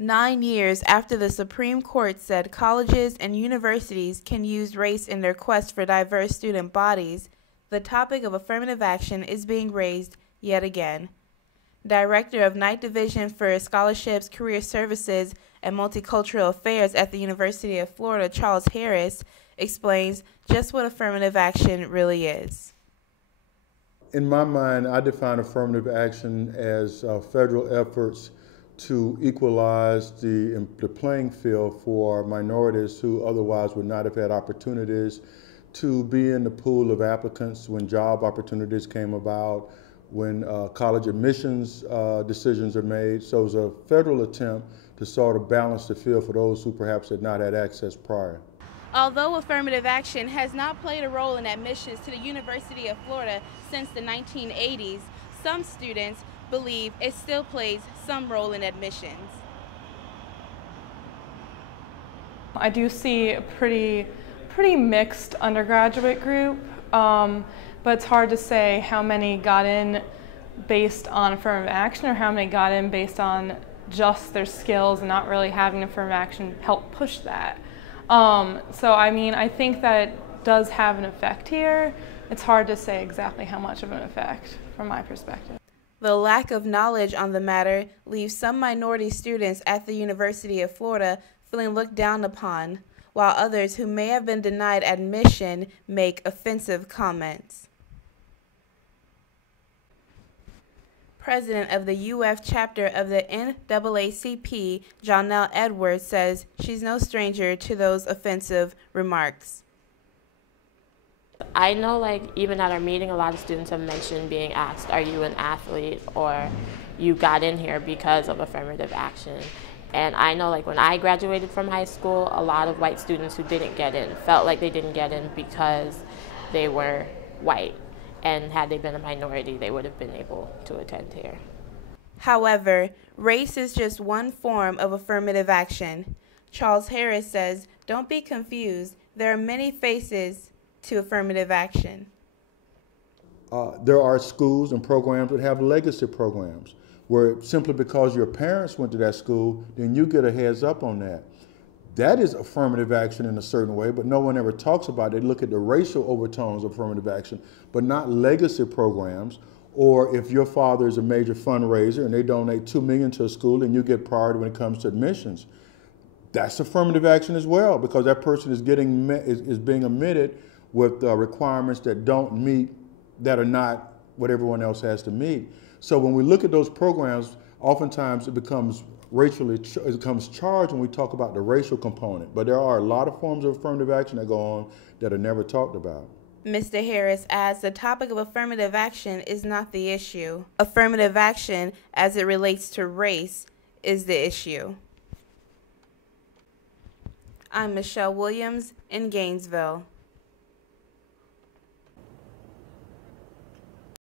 9 years after the Supreme Court said colleges and universities can use race in their quest for diverse student bodies, the topic of affirmative action is being raised yet again. Director of Night Division for Scholarships, Career Services, and Multicultural Affairs at the University of Florida, Charles Harris, explains just what affirmative action really is. In my mind, I define affirmative action as federal efforts to equalize the playing field for minorities who otherwise would not have had opportunities to be in the pool of applicants when job opportunities came about, when college admissions decisions are made. So it's a federal attempt to sort of balance the field for those who perhaps had not had access prior. Although affirmative action has not played a role in admissions to the University of Florida since the 1980s, some students believe it still plays some role in admissions. I do see a pretty mixed undergraduate group, but it's hard to say how many got in based on affirmative action or how many got in based on just their skills and not really having affirmative action help push that. So I mean, I think that it does have an effect here. It's hard to say exactly how much of an effect from my perspective. The lack of knowledge on the matter leaves some minority students at the University of Florida feeling looked down upon, while others who may have been denied admission make offensive comments. President of the UF chapter of the NAACP, Jonelle Edwards, says she's no stranger to those offensive remarks. I know, like, even at our meeting, a lot of students have mentioned being asked, are you an athlete, or you got in here because of affirmative action. And I know, like, when I graduated from high school, a lot of white students who didn't get in felt like they didn't get in because they were white. And had they been a minority, they would have been able to attend here. However, race is just one form of affirmative action. Charles Harris says, don't be confused. There are many faces to affirmative action. There are schools and programs that have legacy programs where simply because your parents went to that school, then you get a heads up on that. That is affirmative action in a certain way, but no one ever talks about it. They look at the racial overtones of affirmative action, but not legacy programs. Or if your father is a major fundraiser and they donate $2 million to a school and you get priority when it comes to admissions, that's affirmative action as well, because that person is being admitted with requirements that don't meet, that are not what everyone else has to meet. So when we look at those programs, oftentimes it becomes charged when we talk about the racial component. But there are a lot of forms of affirmative action that go on that are never talked about. Mr. Harris adds the topic of affirmative action is not the issue. Affirmative action, as it relates to race, is the issue. I'm Michelle Williams in Gainesville.